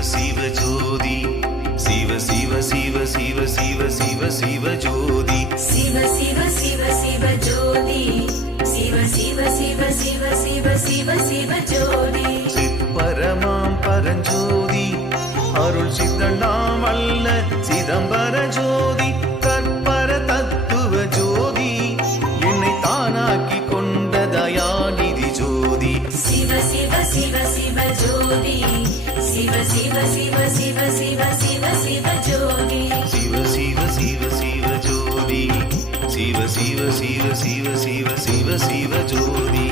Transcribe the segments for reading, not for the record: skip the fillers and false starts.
சிவ ஜோதி சிவ சிவ சிவ சிவ சிவ சிவ சிவ ஜோதி சிவ சிவ சிவ சிவ ஜோதி சிவ சிவ சிவ சிவ சிவ சிவ சிவ ஜோதி சிற்பரமாம் பரஞ்சோதி அருள் சித்தனாம் அல்ல சிதம்பர ஜோதி கற்பர தத்துவ ஜோதி என்னை தானாக்கி கொண்ட தயாநிதி ஜோதி சிவ சிவ சிவ சிவ ஜோதி சிவ சிவ சிவ சிவ சிவ சிவ சிவ ஜோதி சிவ சிவ சிவ சிவ ஜோதி சிவ சிவ சிவ சிவ சிவ சிவ சிவ ஜோதி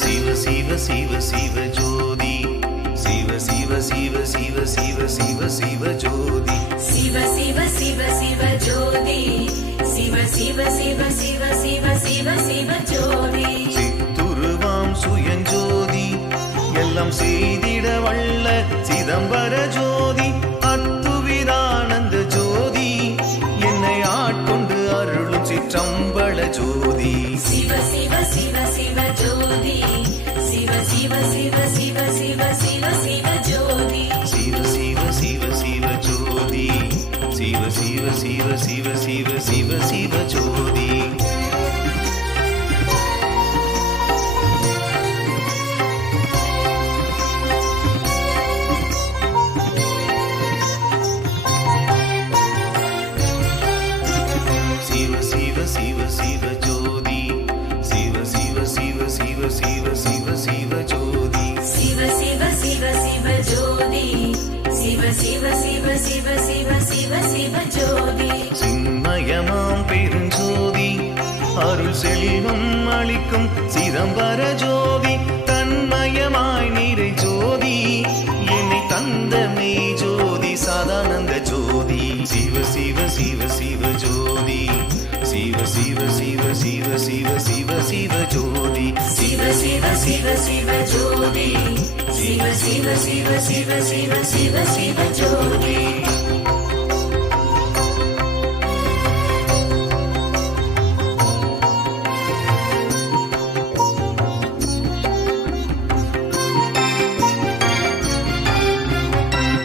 சிவ சிவ சிவ ஜோதி சிவ சிவ சிவ சிவ சிவ சிவ சிவ ஜோதி சிவ சிவ சிவ சிவ ஜோதி சிவ சிவ சிவ சிவ சிவ சிவ சிவ ஜோதி சித்துருவாம் சுயஞ்சோதி எல்லாம் செய்திட வல்ல சிதம்பர ஜோதி அத்துவிதானந்த ஜோதி என்னை ஆட்கொண்டு அருளும் சிற்றம்பல ஜோதி சிவ சிவ சிவ சிவ ஜோதி சிவ சிவ சிவ சிவ சிவ சிவ சிவ ஜோதி சிவ சிவ சிவ சிவ ஜோதி சிவ சிவ சிவ சிவ சிவ சிவ சிவ ஜோதி சிவ சிவ சிவ சிவ ஜோதி சிவ சிவ சிவ சிவ சிவ சிவ சிவ ஜோதி சிவ சிவ சிவ சிவ ஜோதி சிவ சிவ சிவ சிவ சிவ சிவ சிவ ஜோதி சின்மயமாம் பெருஞ்சோதி அருள் செல்வம் அளிக்கும் சிதம்பர ஜோதி தன்மயமாய் நிறை ஜோதி என்னை தந்த மெய் ஜோதி சதானந்த ஜோதி சிவ சிவ சிவ சிவ ஜோதி சிவ சிவ சிவ சிவ சிவ சிவ சிவ ஜோதி சிவ சிவ சிவ சிவ ஜோதி சிவ சிவ சிவ சிவ சிவ சிவ சிவ ஜோதி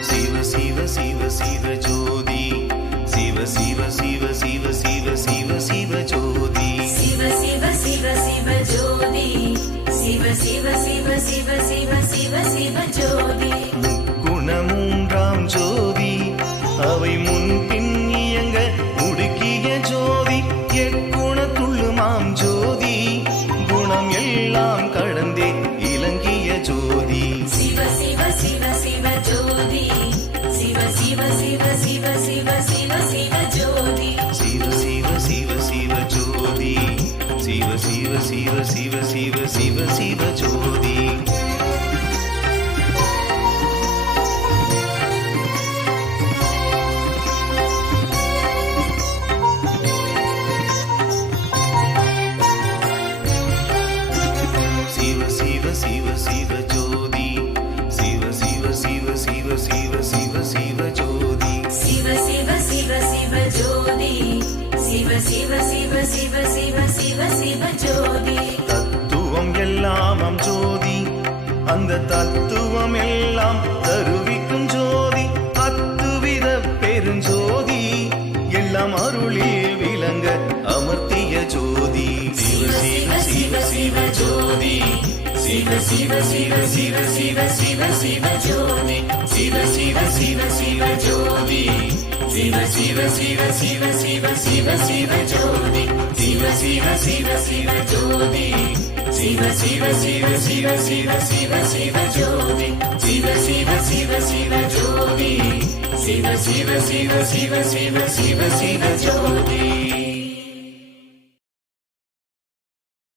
சிவ சிவ சிவ சிவ ஜோதி சிவ சிவ சிவ சிவ சிவ சிவ சிவ ஜோதி சிவ சிவ சிவ சிவ ஜோதி சிவ சிவ சிவ சிவ சிவ சிவ சிவ ஜோதி குணமூன்றாம் ஜோதி அவை முன்பின் இயங்க முடுக்கிய ஜோதி எக்குணத்துள்ளுமாம் ஜோதி குணம் எல்லாம் கடந்தே இலங்கிய ஜோதி சிவ சிவ சிவ சிவ ஜோதி சிவ சிவ சிவ சிவ சிவ சிவ சிவ ஜோதி சிவ சிவ சிவ சிவ ஜோதி சிவ சிவ சிவ சிவ சிவ சிவ சிவ ஜோதி சிவ சிவ சிவ சிவ ஜோதி சிவ சிவ சிவ சிவ சிவ சிவ சிவ ஜோதி சிவ சிவ சிவ சிவ ஜோதி சிவ சிவ சிவ சிவ சிவ சிவ சிவ ஜோதி தத்துவம் எல்லாமாம் ஜோதி அந்த தத்துவம் எல்லாம் தருவிக்கும் ஜோதி அத்துவித பெருஞ்சோதி எல்லாம் அருளில் விளங்க அமர்த்திய ஜோதி சிவ சிவ சிவ சிவ ஜோதி சிவ சிவ சிவ சிவ சிவ சிவ சிவ ஜோதி சிவ சிவ சிவ சிவ ஜோதி சிவ சிவ சிவ சிவ சிவ சிவ சிவ ஜோதி சிவ சிவ சிவ சிவ ஜோதி சிவ சிவ சிவ சிவ சிவ சிவ சிவ ஜோதி சிவ சிவ சிவ சிவ ஜோதி சிவ சிவ சிவ சிவ சிவ சிவ சிவ ஜோதி